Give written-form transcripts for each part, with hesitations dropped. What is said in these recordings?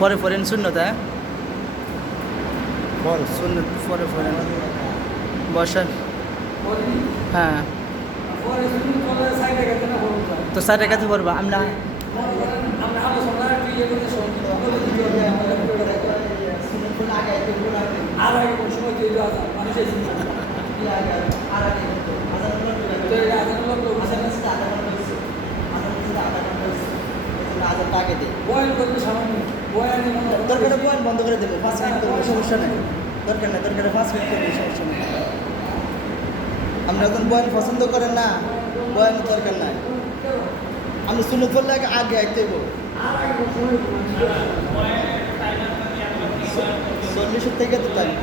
পরে পড়েন সুন্নত, হ্যাঁ সুন্নত পরে পড়েন। বসান। হ্যাঁ তো স্যারের কাছে পড়বা আমরা আগে দিই দরকারে বয়ান বন্ধ করে দেবো, 5 মিনিট করবো, সমস্যা নেই। দরকার নেই, দরকারে 5 মিনিট করবো, সমস্যা নেই। আপনি এখন বয়ান পছন্দ করেন না, বয়ানের দরকার নাই। আপনি সুন্নত পড়লে আগে আইতে হইব। 40 থেকে তো টাইম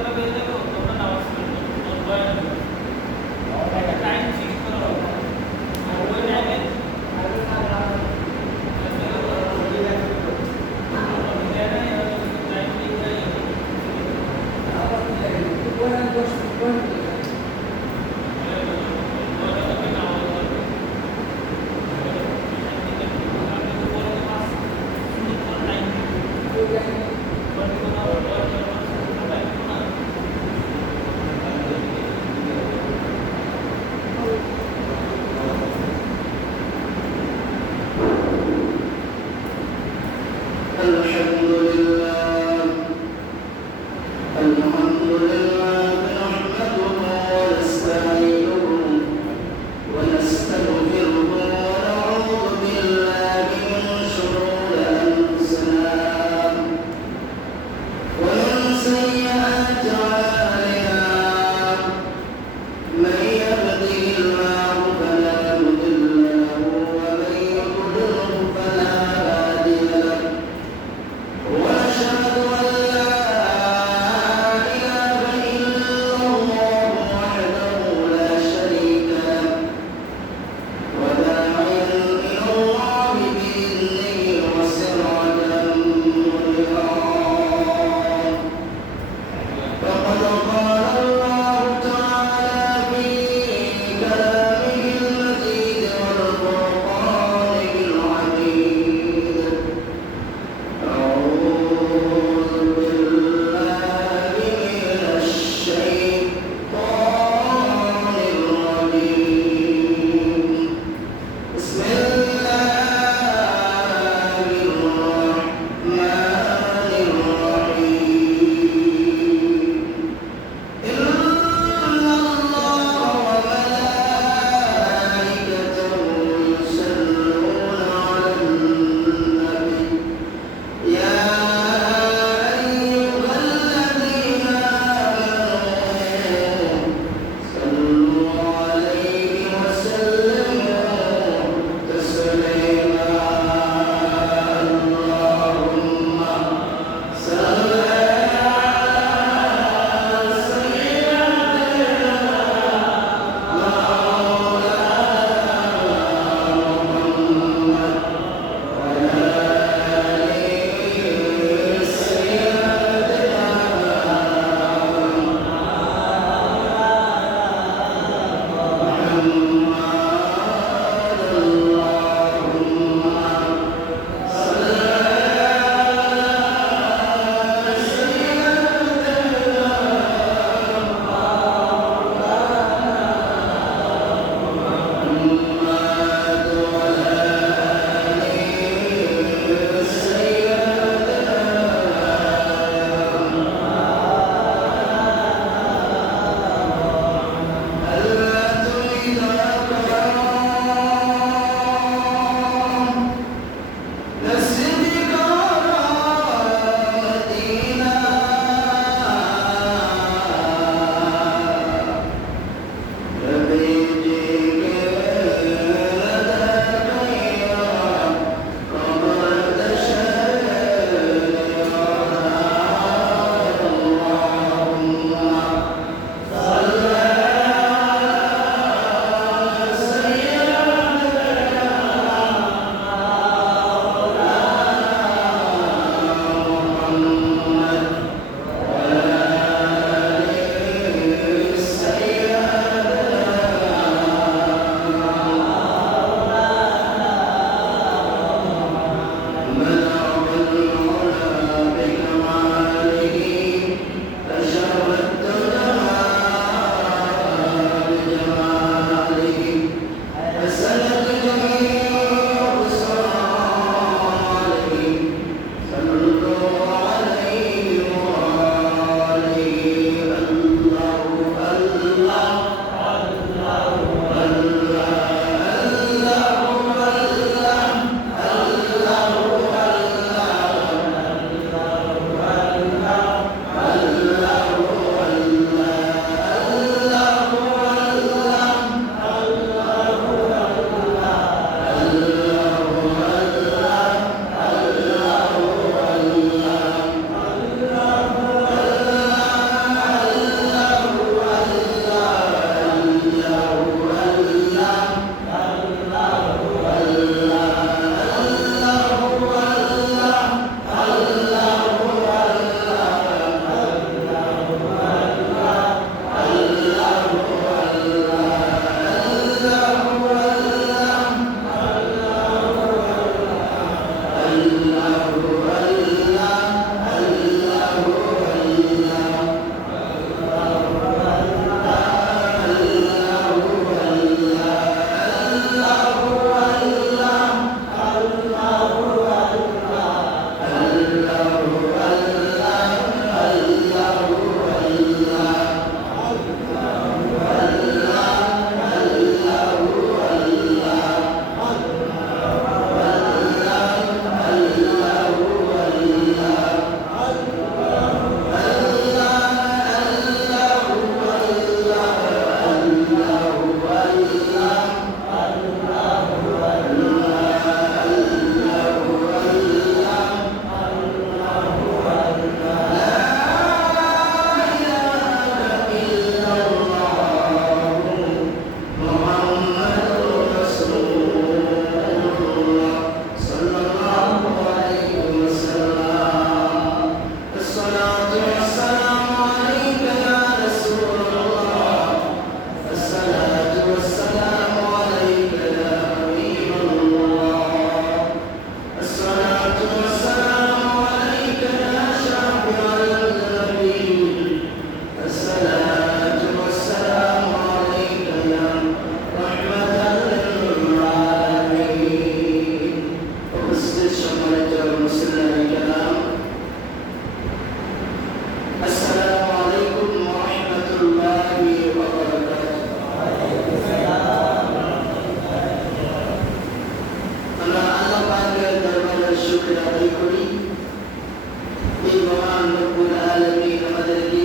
এই মহান রব্বুল আলামিন আমাদেরকে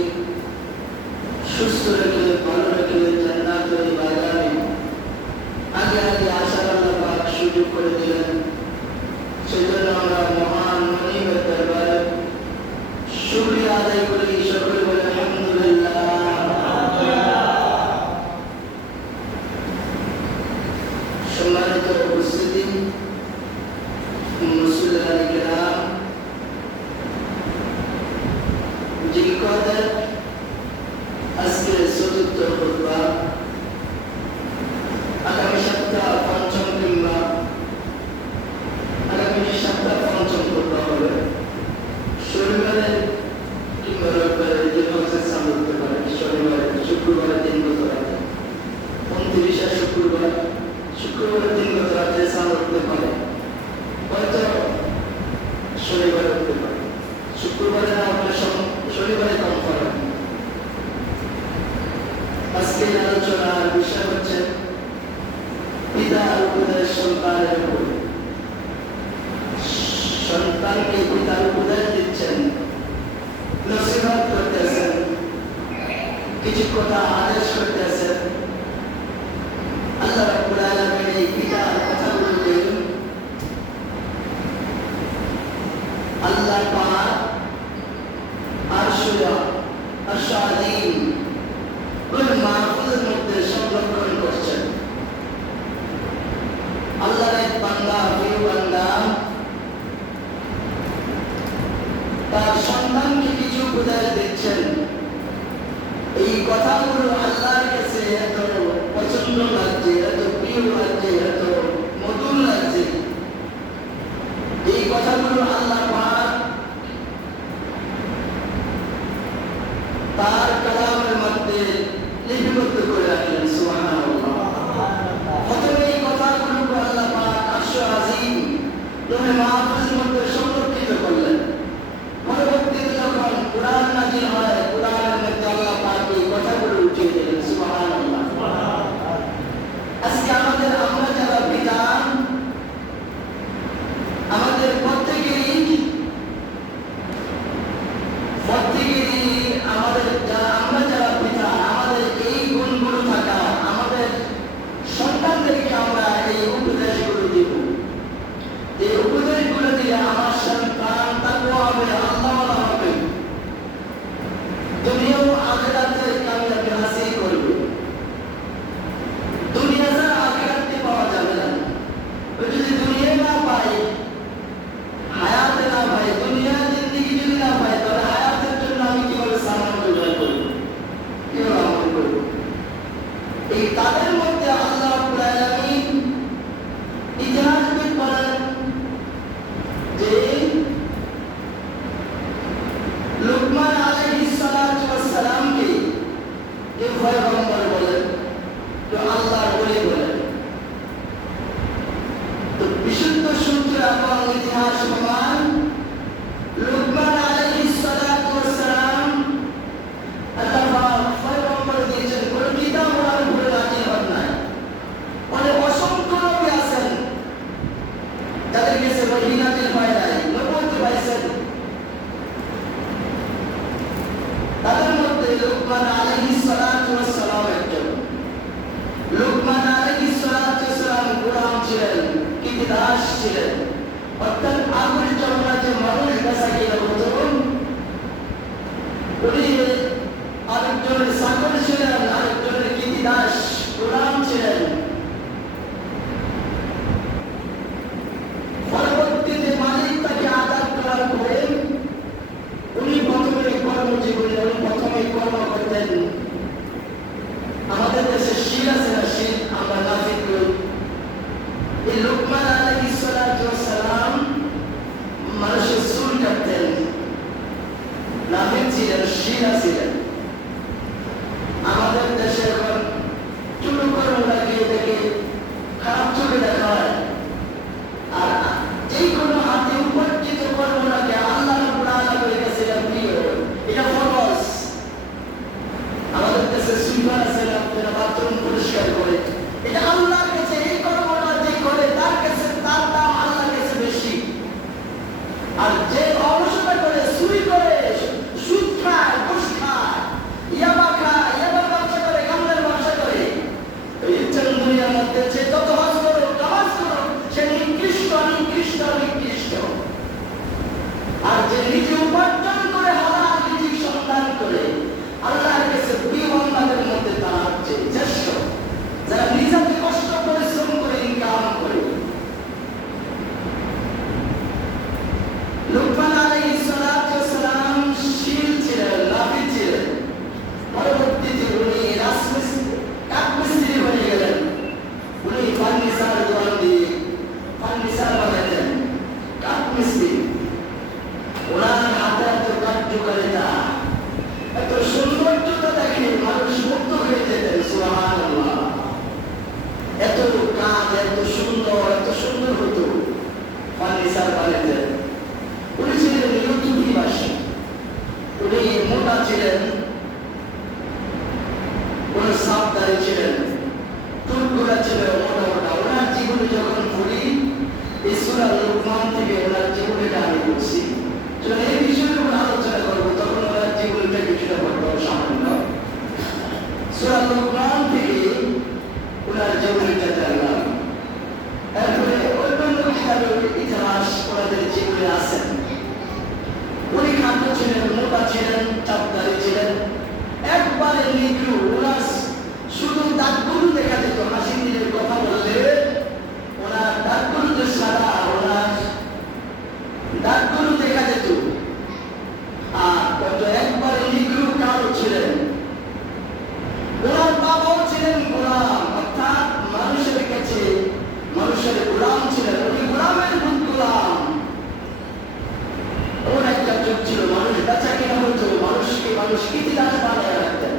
সুস্থ রেখে ভালো রেখে জান্নাতের বাগানে আগে আগে আসার আল্লাহ পাক সুযোগ করে দিলেন। সেজন্য আমরা মহান মনিবের দরবারে শুকরিয়া আদায় করি, সকলে বলে আলহামদুলিল্লাহ। সম্মানিত উপস্থিতি, মুসলিম কিরাম, জিলকদের আজকে চতুর্থ খুতবা, আগামী সপ্তাহ পঞ্চম কিংবা আগামী সপ্তাহ পঞ্চম খুতবা হবে। শনিবারে কিংবা রবিবারে যে ভাষা সামনে হতে পারে, শনিবারে শুক্রবারের দিন গত রাতে 29 শুক্রবার, শুক্রবারের দিন গত রাতে সামনে হতে পারে, হয়তো শনিবারে হতে পারে, শুক্রবারে না হলে শনিবারে কম করে। আজকে আলোচনার বিষয় হচ্ছে পিতার উপদেশ সন্তানের উপর। সন্তানকে পিতার উপদেশ দিচ্ছেন, নসিহত করতেছেন, কিছু কথা আদেশ করতেছেন। আল্লাহ রাব্বুল আলামিন এই পিতার কথাগুলোকে আল্লাহ পাক আরশ আযীম ওই মাহফুজের মধ্যে সংরক্ষণ করছেন। আল্লাহর এক বান্দা, প্রিয় বান্দা, তার সন্তানকে কিছু উপদেশ দিচ্ছেন। এই কথাগুলো আল্লাহর কাছে এত পছন্দ লাগছে, এত প্রিয় লাগছে, এত মধুর লাগছে। এই কথাগুলো আল্লাহ পাক তার কালামের মধ্যে লিপিবদ্ধ করে রাখলেন। সুবহানাল্লাহ। প্রথমে এই কথাগুলোকে আল্লাহ পাক আরশ আযীম লোহে মাহফুজের মধ্যে সংরক্ষিত করলেন। পরবর্তীতে যখন কুরআন নাযিল হয়, কুরআনের মধ্যে আল্লাহ পাক এই কথাগুলো উঠিয়ে দিলেন। সুবহানাল্লাহ। আজকে আমরা যারা পিতা, আমাদের প্রত্যেকেরই আমরা যারা পিতা, আমাদের এই গুণগুলো থাকা, আমাদের সন্তানদেরকে আমরা এই উপদেশগুলো দিব। এই উপদেশগুলো দিয়ে আমার সন্তান তাকওয়া হবে, আল্লাহওয়ালা হবে, দুনিয়া ও আখিরাতে কামিয়াবি হাসিল করবে। দুনিয়া ছাড়া আখিরাতে পাওয়া যাবে না। যদি দুনিয়া না পাই, হায়াতে না পাই, দুনিয়ার জিন্দেগি যদি না পাই, তাহলে হায়াতের জন্য আমি কিভাবে সামান জোগাড় করব, কিভাবে আমল করব? এই তাদের মধ্যে আল্লাহ রাব্বুল আলামিন ইতিহাসবিদ বলেন যে লুকমান আলাইহিস সালাতু ওয়াস সালামকে কেউ পয়গম্বর বলেন, কেউ আল্লাহর ওলি বলেন। তো বিশুদ্ধ সূত্র এবং ইতিহাস প্রমাণ, লুকমান আলাইহিস সালাতু ওয়াস সালাম আল্লাহ পাক পয়গম্বর দিয়েছেন, কোন কিতাব ওনার উপরে নাযিল হয় নাই। অনেক অসংখ্য নবী আছেন যাদের কাছে ওহী নাযিল হয় নাই, নবুয়ত পাইছেন। তাদের মধ্যে লুকমান আলাইহিস সালাতু ওয়াস সালাম একজন। লুকমান আলাইহিস সালাতু ওয়াস সালাম গোলাম ছিলেন, কৃতদাস ছিলেন, অর্থাৎ আগুন যমুনা যে মানুষ বেচা কিনা হতেন, উনি আরেকজনের চাকর ছিলেন, আরেকজনের কৃতদাস গোলাম ছিলেন। পরবর্তীতে মালিক তাকে আজাদ করার পরে উনি প্রথমে কর্মজীবনে কর্ম করতেন। আমাদের দেশে শিল আছে না, শিল আমরা নাফিক করি। এই লুকমান আলাইহিস সালাতু ওয়াস সালাম মানুষের চুল কাটতেন, নাফিক ছিলেন, শিলা ছিলেন। আমাদের দেশে এখন চুল কর্ম লাগিয়ে দেখে খারাপ চোখে দেখা হয়। আর যে কোনো হাতে উপার্জিত কর্মটাকে আল্লাহ রাব্বুল আলামিনের কাছে এটা প্রিয়, এটা ফরজ। আমাদের দেশে সুইপার আছে না, বাথরুম পরিষ্কার করে, এটা আল্লাহর কাছে এই কর্মটা যে করে তার দাম আল্লাহর কাছে বেশি। আর যে অলসতা করে, চুরি করে ফার্নিচার বানাতেন। উনি ছিলেন ইউটিউবাসী, উনি মোটা ছিলেন, উনি সাবধানী ছিলেন, চুলগুলা ছিল মোটা মোটা। ওনার জীবনে যখন পড়ি এই সূরা লুকমান থেকে ওনার জীবনীটা আমি পড়ছি, যখন এই বিষয়ের উপর আলোচনা করবো তখন ওনার জীবনটা কিছুটা বলবো সামান্য। সূরা লুকমান থেকে ওনার জীবনীটা জানলাম। এরপরে অন্যান্য কিতাবের ইতিহাস ওনাদের জীবনে আছেন। উনি খাদ্য ছিলেন, মোটা ছিলেন, চাপদারি ছিলেন, একবারে নিগ্রু। ওনার শুধু দাঁতগুলো দেখা যেত, হাসি দিয়ে কথা বললে ওনার দাঁতগুলোতে সারা, ওনার দাঁতগুলো দেখা যেত। আর একবারে নিগ্রু কালো ছিলেন। ওনার বাবাও ছিলেন গোলাম, অর্থাৎ মানুষের কাছে মানুষের গোলাম ছিলেন। উনি গোলামের মূল গোলাম। ওর একটা যুগ ছিল, মানুষ বেচা কেনা হতো, মানুষকে মানুষ কীর্তিদাস বানিয়ে রাখতেন।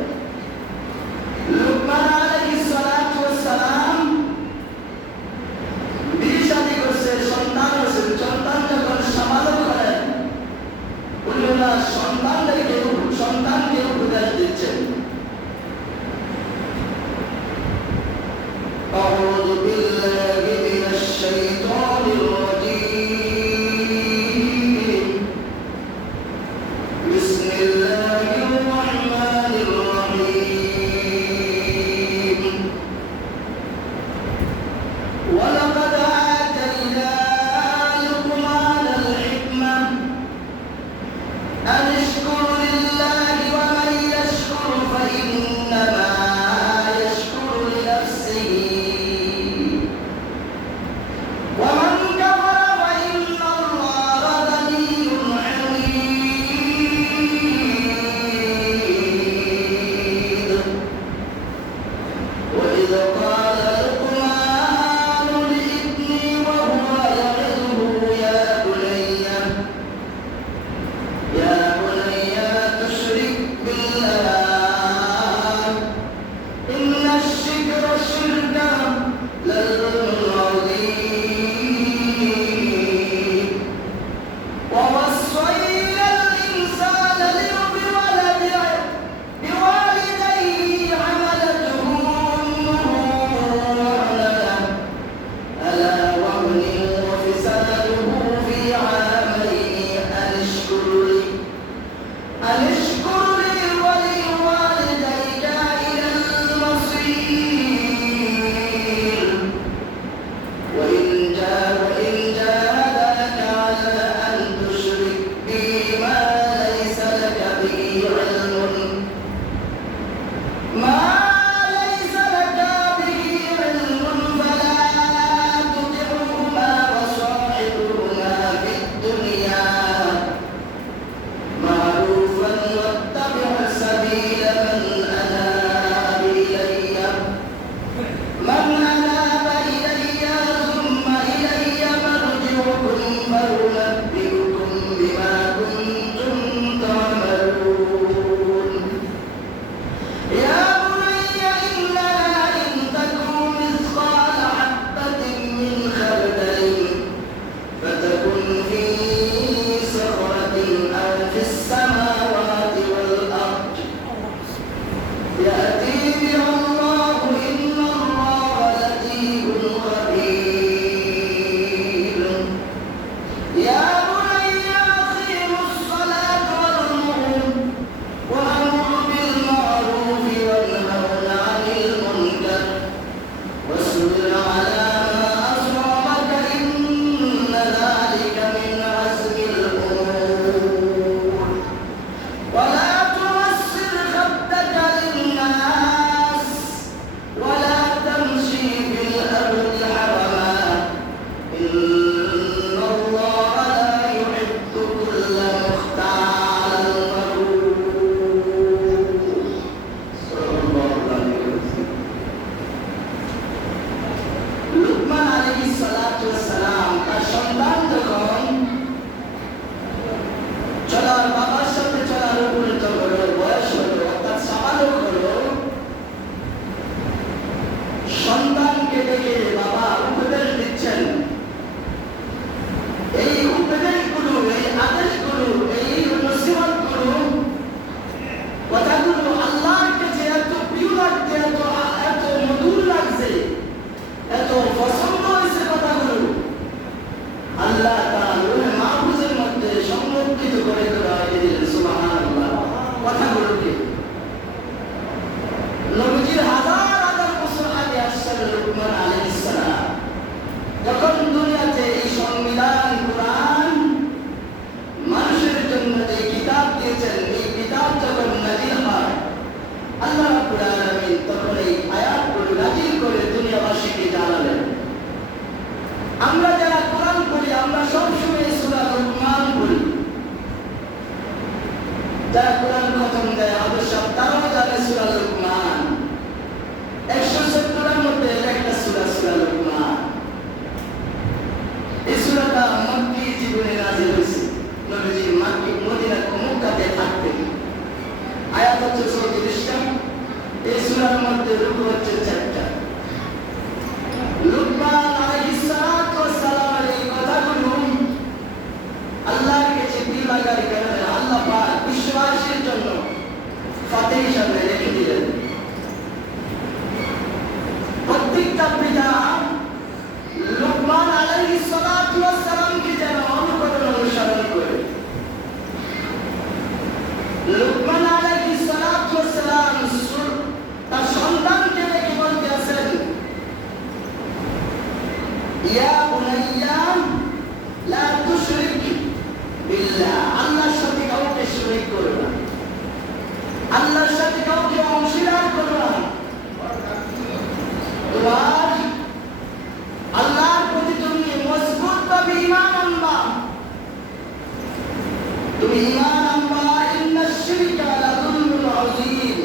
আল্লাহ তাআলা রূহে মাহফুজের মধ্যে সংরক্ষিত করে রেখে দিলেন। সুবহানাল্লাহ। কথাগুলো কি নবীজির হাজার হাজার বছর আগে আসছেন লুকমান আলাইহিস সালাম। যখন দুনিয়াতে এই সংবিধান কোরআন মানুষের জন্য যে কিতাব দিয়েছেন, এই কিতাব যখন নাযিল হয়, আল্লাহ রাব্বুল আলামিন তখন এই আয়াতগুলো নাযিল করে দুনিয়াবাসীকে জানালেন। আমরা যারা কোরআন পড়ি, আমরা সবসময় সূরা লুকমান পড়ি। যারা কোরআন খতম দেয় আদর্শ, তারাও জানে সূরা লুকমান। 114টার মধ্যে একটা সূরা সূরা লুকমান। এই সূরাটা মক্কি জীবনে নাযিল হয়েছে। নবীজি মদিনা মক্কাতে থাকতেন। আয়াত হচ্ছে 34টা। এই সূরার মধ্যে রূপ হচ্ছে 4টা। লুকমান আলাইহিস সালাতু ওয়াস সালামের এই কথাগুলো আল্লাহর কাছে দিল লাগার কারণে আল্লাহ পাক বিশ্ববাসীর জন্য ফাতিহা হিসেবে রেখে দিলেন। প্রত্যেকটা পিতা লুকমান আলাইহিস সালাতু ওয়াস সালামকে যেন অনুসরণ করে। লুকমান আলাইহিস সালাতু ওয়াস সালাম তার সন্তানকে দেখে বলতেছেন, ইয়া বুনাইয়া লা তুশরিক বিল্লাহ, আল্লাহর সাথে কাউকে শরীক করো না, আল্লাহর সাথে কাউকে অংশীদার করো না। তোমার আল্লাহর প্রতি তুমি মজবুত ভাবে ঈমান আনবা। তুমি ঈমান আনবা, ইন্নাশ শিরকা লাযুলমুন আযীম।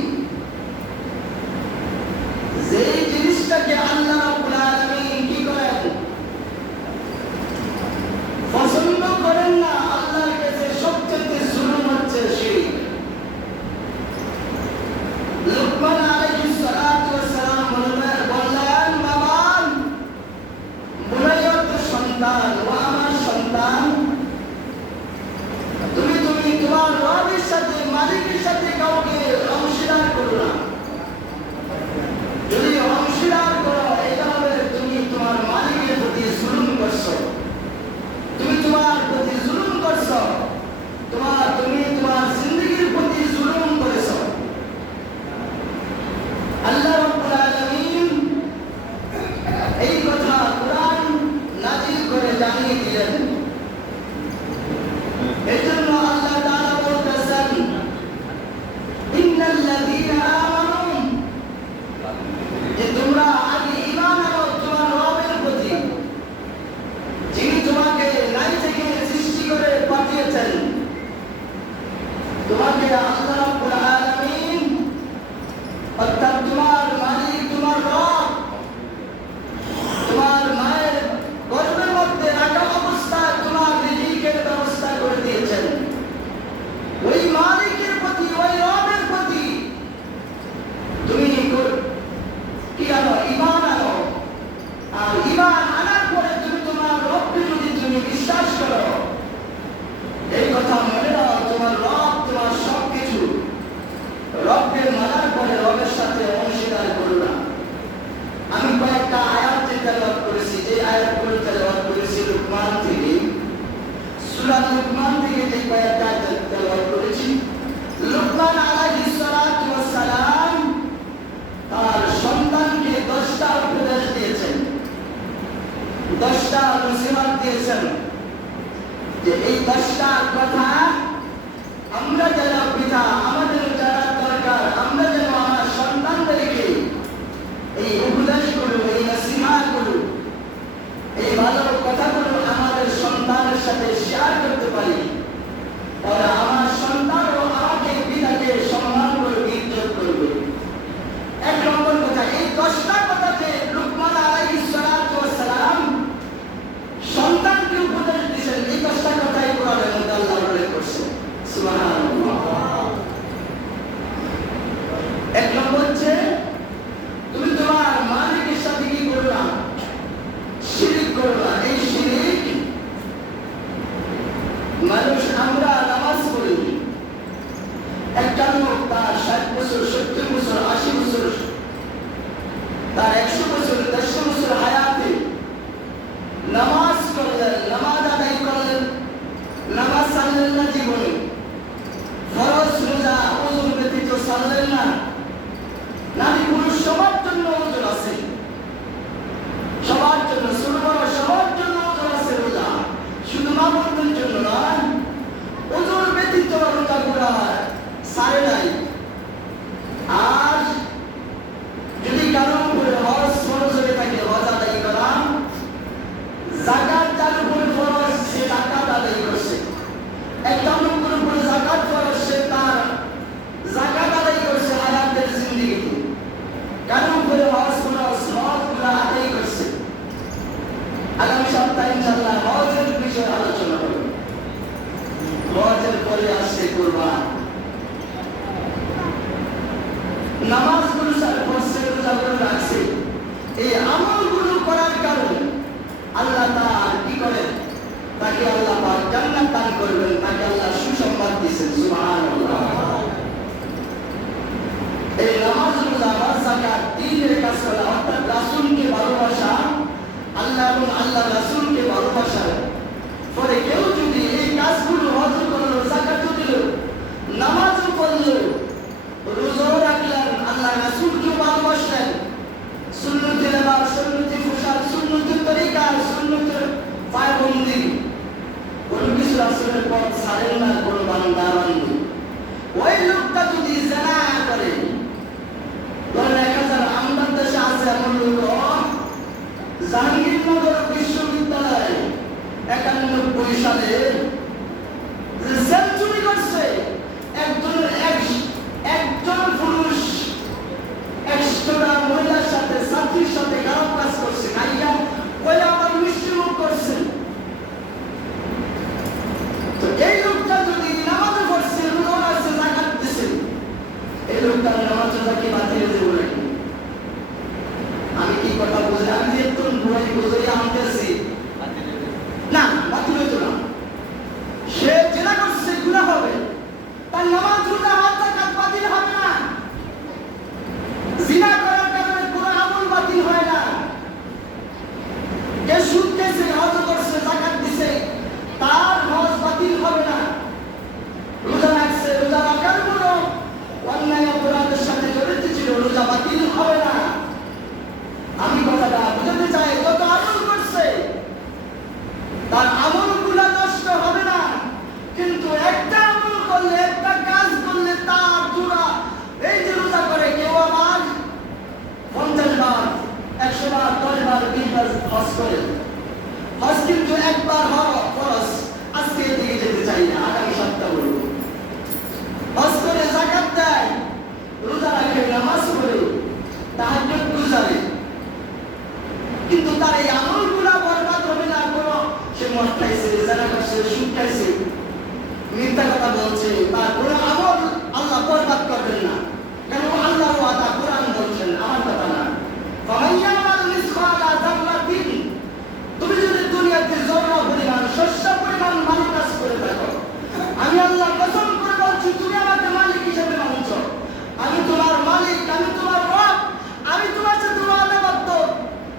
যে জিনিসটাকে আল্লাহ রাব্বুল আলামিন কি করেন, পছন্দ করেন না, আল্লাহর কাছে সবচেয়ে জুলুম হচ্ছে শিরক। লুকমান আলাইহিস সালাতু ওয়াস সালাম বললেন, বাবা বুনাইয়া তো সন্তান, ও আমার সন্তান, তুমি তোমার রবের সাথে মালিকের সাথে কাউকে অংশীদার করো না। যদি অংশীদার করো, এটা হবে তুমি তোমার মালিকের প্রতি জুলুম করছো, তুমি তোমার প্রতি জুলুম করছো, তুমি তোমার জিন্দেগির প্রতি জুলুম করেছো। আল্লাহ রাব্বুল আলামিন এই কথা কোরআন নাযিল করে জানিয়ে দিলেন। এজন্য আল্লাহ তাআলা বলতেছেন, ইন্নাল্লাযীনা আমানু, যে তোমরা আগে ঈমান আনো তোমার রবের প্রতি, যিনি তোমাকে নাই থেকে সৃষ্টি করে পাঠিয়েছেন। তোমাকে আল্লাহ রাব্বুল আলামিন অর্থাৎ তোমার মালিক, তোমার রব, তোমার মায়ের গর্ভের মধ্যে রাখা অবস্থায় তোমার রিজিকের ব্যবস্থা করে দিয়েছেন। ওই মালিকের প্রতি, ওই রবের প্রতি তুমি কি আনো, ঈমান আনো। আর ঈমান আনার পরে তুমি তোমার রবকে যদি তুমি বিশ্বাস করো, এই কথা মনে নাও, তোমার রব তোমার সবকিছু। রবকে মানার পরে রবের সাথে অংশীদার করো না। আমি কয়েকটা আয়াত তেলাওয়াত করেছি, যে আয়াতগুলো তেলাওয়াত করেছি লুকমান থেকে, সূরা লুকমান থেকে যে কয়েকটা আয়াত তেলাওয়াত করেছি। লুকমান আলাইহিস সালাতু ওয়াস সালাম তার সন্তানকে 10টা উপদেশ দিয়েছেন, 10টা নসিহত দিয়েছেন, যে এই 10টা কথা আমরা যারা পিতা, আমাদের যারা দরকার, আমরা যেন আমার সন্তানদেরকে এই উপদেশগুলো, এই নসিহতগুলো, এই ভালো কথাগুলো আমাদের সন্তানের সাথে শেয়ার করতে পারি। তাহলে আমার সন্তানও আমাকে, পিতাকে সম্মান করবে, ইজ্জত করবে। 1 নম্বর কথা, এই 10টা কথাতে লুকমান আলাইহিস সালাতু ওয়াস সালাম সন্তানকে উপদেশ দিয়েছেন। এই 10টা কথাই কোরআনের মধ্যে আল্লাহ উল্লেখ করছেন। সুবহানাল্লাহ। 1 নম্বর হচ্ছে, তুমি তোমার মালিকের সাথে কি করবে না, শিরিক করবে না। এই শিরিক মানুষ, আমরা নামাজ পড়ি, একটা লোক তার 60 বছর, 70 বছর, 80 বছর, তার 100 বছর, 150 বছর হায়াতে নামাজ করলেন, নামাজ আদায় করবেন তাকে আল্লাহ সুসংবাদ দিয়েছেন। সুবহানাল্লাহ। এই নামাজ, রোজা, হজ, যাকাত, দ্বীনের কাজ করা অর্থাৎ রাসূলকে ভালোবাসা, আল্লাহ এবং আল্লাহ রাসূলকে ভালোবাসা। পরে কেউ যদি এই কাজগুলো হজ করলো, যাকাতও দিল, নামাজও পড়লো, রোজাও রাখলেন, আল্লাহ রাসূলকে ভালোবাসলেন, সুন্নতে নামাজ, সুন্নতে পোশাক, সুন্নতে তরিকা, সুন্নতে পায়বন্দি, কোনো কিছু রাসূলের পথ ছাড়েন না কোনো বান্দা বান্দি। ওই লোকটা যদি জিনা করে, ধরেন 1000 আমাদের দেশে আছে এমন লোক, জাহাঙ্গীরনগর বিশ্ববিদ্যালয়ে 91 সালে সেঞ্চুরি করছে। একজন পুরুষ 100টা মহিলার সাথে, ছাত্রীর সাথে খারাপ কাজ করছে, খাইয়া ওই আমার মিষ্টি মুখ করছে। তো এই লোকটা যদি নামাজে পড়ছে, রোজা রাখছে, যাকাত দিছে, এই লোকটার নামাজ রোজা কি বাতিল হয়ে যাবে নাকি? আমি কি কথা বুঝি? আমি যে একটু বুঝাই আনতেছি না, বাতিল হইতো না। সে জেনা করছে, গুনাহ হবে, তার নামাজ রোজা হজ যাকাত বাতিল হবে না। জিনা করার কারণে কোনো আমল বাতিল হয় না। কে সুদ খেয়েছে, হজ করছে, যাকাত দিছে, তার হজ বাতিল হবে না। রোজা রাখছে, রোজা রাখার কোনো অন্যায় অপরাধের সাথে জড়িত ছিল, রোজা বাতিল হবে না। আমি কথাটা বুঝাতে চাই, যত আমল করছে তার আমলগুলো নষ্ট হবে না, কিন্তু একটা আমল করলে, একটা কাজ করলে তার জোড়া, এই যে রোজা করে কেউ আবার 50 বার, 100 বার, 10 বার, 20 বার হজ করে। হজ কিন্তু একবার ফরজ, আজকে দিকে যেতে চাই না, আগামী সপ্তাহ বলবো। হজ করে, যাকাত দেয়, রোজা রাখে, নামাজ পড়ে, তাহাজ্জুদ গুজারে, কিন্তু তার এই আমলগুলো বরবাদ হবে না। কোনো সে মদ খাইছে, জিনা করছে, সুদ খাইছে, মিথ্যা কথা বলছে, তার কোনো আমল আল্লাহ বরবাদ করবেন না। কেন? আল্লাহর ওয়াদা, কোরআন বলছেন, আমার কথা না। ফামাইয়ামাল মিসকালা যাররাতিন, তুমি যদি দুনিয়াতে জররা পরিমাণ, শস্য পরিমাণ ভালো কাজ করে থাকো, আমি আল্লাহ কসম করে বলছি, তুমি আমাকে মালিক হিসেবে মানছো, আমি তোমার মালিক, আমি তোমার রব, আমি তোমার সাথে ওয়াদাবদ্ধ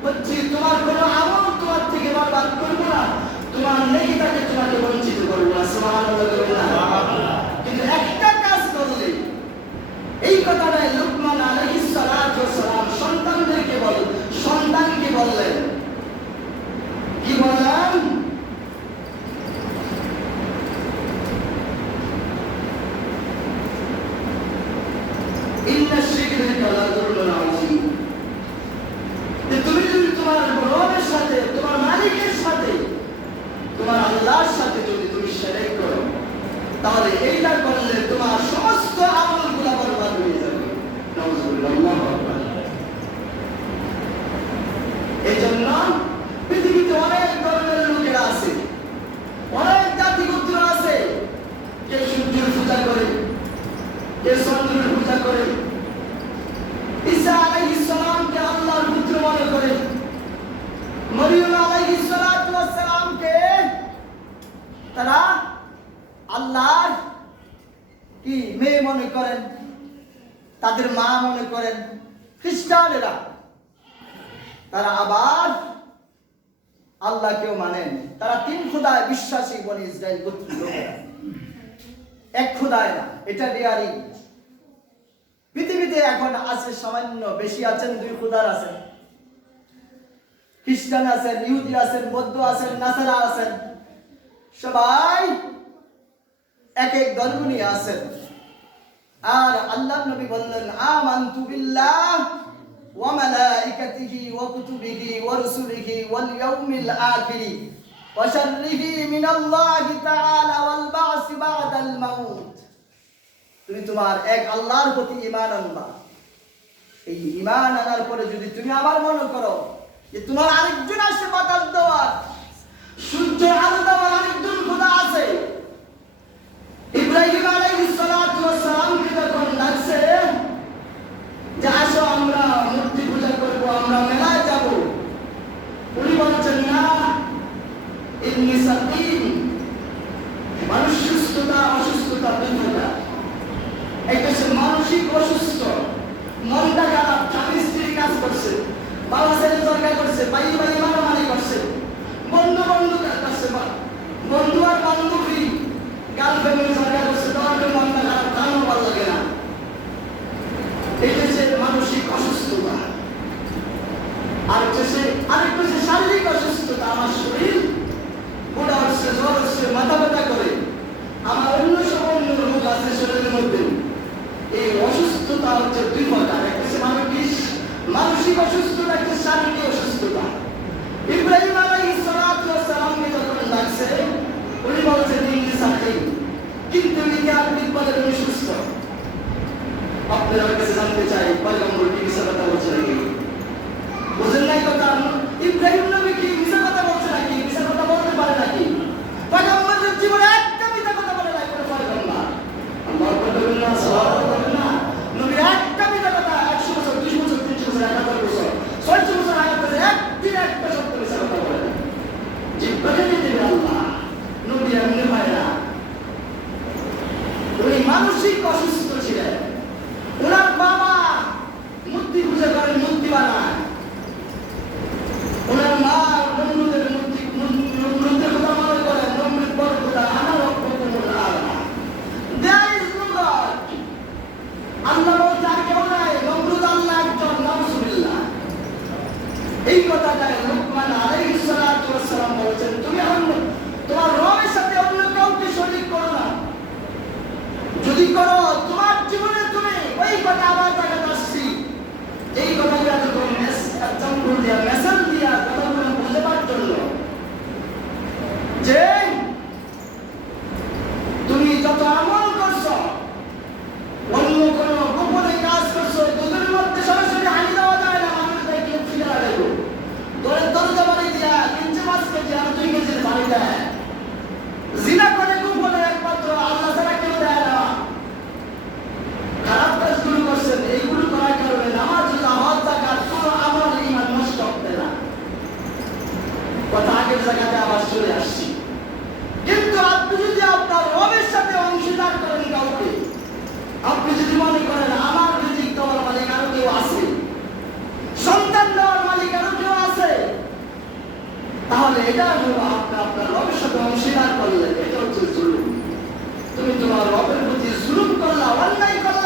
হচ্ছি, তোমার কোনো আমল তোমার থেকে বরবাদ করবো না, তোমার নেকিটাকে তোমাকে বঞ্চিত করবো না। সুবহানাল্লাহ। কিন্তু একটা কাজ করলে, এই কথাটাই লুকমান আলাইহিস সালাতু ওয়াস সালাম সন্তানকে বললেন, কি বললেন? ইন্না শিরকা লাযুলমুন আযীম। তুমি যদি তোমার রবের সাথে, তোমার মালিকের সাথে, তোমার আল্লাহর সাথে যদি তুমি শিরক করো, তাহলে এইটা করলে তোমার সমস্ত আমলগুলো বরবাদ হয়ে যাবে। নাউযুবিল্লাহ। আল্লাহু আকবার। এজন্য পৃথিবীতে অনেক ধরনের লোকেরা আছে, অনেক জাতি গোত্র আছে। কে সূর্যের পূজা করে, কে চন্দ্রের পূজা করে, ঈসা আলাইহিস সালামকে আল্লাহর পুত্র মনে করে, মরিয়ম আলাইহিস সালাতু ওয়াস সালামকে তারা আল্লাহর কি মেয়ে মনে করেন, তাদের মা মনে করেন। খ্রিস্টানেরা তারা আবার আল্লাহকেও মানেন। তারা 3 খোদায় বিশ্বাসী বনি ইসরাইল গোত্রের লোকেরা, এক খোদায় না, এটা রিয়ালি। পৃথিবীতে এখন আছে সামান্য, বেশি আছেন 2 খোদার আছেন। খ্রিস্টান আছেন, ইহুদি আছেন, বৌদ্ধ আছেন, নাসারা আছেন, সবাই এক এক ধর্ম নিয়ে আছেন। আর আল্লাহ নবী বললেন, আমানতু বিল্লাহ ওয়া মালাইকাতিহি ওয়া কুতুবিহি ওয়া রুসুলিহি ওয়াল ইয়াউমিল আখির ওয়া শাররিহি মিনাল্লাহি তাআলা ওয়াল বা'সি বা'দাল মাউত। তুমি তোমার এক আল্লাহর প্রতি ঈমান আনবা। এই ঈমান আনার পরে যদি তুমি আবার মনে করো যে তোমার আরেকজন আছে বাতাস দেওয়ার, সূর্য আলো দেওয়ার আরেকজন খোদা আছে। ইব্রাহিম আলাইহিস সালাতু ওয়াস সালামকে যখন ডাকছে যে আসো আমরা মূর্তি পূজা করব, আমরা মেলায় যাব, উনি বলছেন না, ইন্নী সাকিম, মানুষ সুস্থতা অসুস্থতা দুই প্রকার। একটা হচ্ছে মানসিক অসুস্থ, মনটা খারাপ, স্বামী স্ত্রী কাজ করছে, বাবা ছেলে তর্কা করছে, ভাই ভাই মারামারি করছে, বন্ধু বন্ধু করছে, বন্ধু আর বান্ধবী গার্লফ্রেন্ডের তর্কা করছে, তোমার মনটা খারাপ, তারও ভালো লাগে না। এটা হচ্ছে মানসিক অসুস্থতা। আরেকটা হচ্ছে শারীরিক অসুস্থতা, আমার শরীর গোটা হচ্ছে, জ্বর হচ্ছে, মাথা ব্যথা করে, আমার অন্য সব অন্য রোগ আছে শরীরের মধ্যে। এই অসুস্থতা হচ্ছে দুই প্রকার, একটা হচ্ছে মানসিক অসুস্থতা, একটা শারীরিক অসুস্থতা। ইব্রাহিম আলাইহিস সালাতু ওয়াস সালামকে যখন ডাকছে, উনি বলছেন ইন্নী সাকিম, কিন্তু আপনি বলেন উনি সুস্থ। আপনার কাছে জানতে চাই, পয়গম্বর কি মিথ্যা কথা বলছে নাকি? বুঝেন নাই কথা? ইব্রাহিম নবী কি মিথ্যা কথা বলছে নাকি? মিথ্যা কথা বলতে পারে নাকি? পয়গম্বরের জীবনে একটা মিথ্যা কথা বলে নাই কোনো পয়গম্বর। আল্লাহু আকবার, সাল্লাল্লাহু আলাইহি না। নবী একটা মিথ্যা কথা 100 বছর, 200 বছর, 300 বছর, 1000 বছর, 600 বছর আগে করে একদিন একটা সত্য মিথ্যা কথা বলে না। জিব্বাকে দিবেন আল্লাহ, নবী এমনি হয় না। উনি মানসিক অসুস্থ ছিলেন। ওনার বাবা মূর্তি পূজা করেন, মূর্তি বানায়। ওনার মা নমরুদের নমরুদের কথা মনে করেন, নমরুদ বড় কথা, আমার রব্বুকুমুল আ'লা। There is no God. আল্লাহ বলতে আর কেউ নাই, নমরুদ আল্লাহ একজন, নাউজুবিল্লাহ। এই কথাটা লুকমান আলাইহিস সালাতু ওয়াস সালাম বলেছেন, তুমি তোমার রবের সাথে অন্য কাউকে শরীক করো না। যদি করো, তোমার জীবনে তুমি ওই কথা আবার জায়গাতে আসছি, এই কথাগুলো যখন এক্সাম্পল দিয়া, মেসেজ দিয়া কথাগুলো বোঝাবার জন্য, যে তুমি যত আমল করছো, অন্য কোনো গোপনে কাজ করছো, দুধের মধ্যে সরাসরি হানি দেওয়া যায় না, মানুষ তাই কেউ ফিরে লাগাইব, দরজা বাড়ি দিয়া 3 মাস কেজি আর 2 কেজির বাড়ি দেয়। জিনা করে গোপনে একমাত্র আল্লাহ ছাড়া কেউ দেয় না। খারাপ কাজগুলো করছেন, এইগুলো করার কারণে নামাজ, হজ, যাকাত কোনো আমল ঈমান নষ্ট হবে না। কথা আগের জায়গাতে আবার চলে আসছি। কিন্তু আপনি যদি আপনার রবের সাথে অংশীদার করেন কাউকে, আপনি যদি মনে করেন আমার রিজিক দেওয়ার মালিক আরো কেউ আছে, সন্তান দেওয়ার মালিক আরো কেউ আছে, তাহলে এটা হলো আপনি আপনার রবের সাথে অংশীদার করলেন। এটা হচ্ছে জুলুম। তুমি তোমার রবের প্রতি জুলুম করলা, অন্যায় করলা।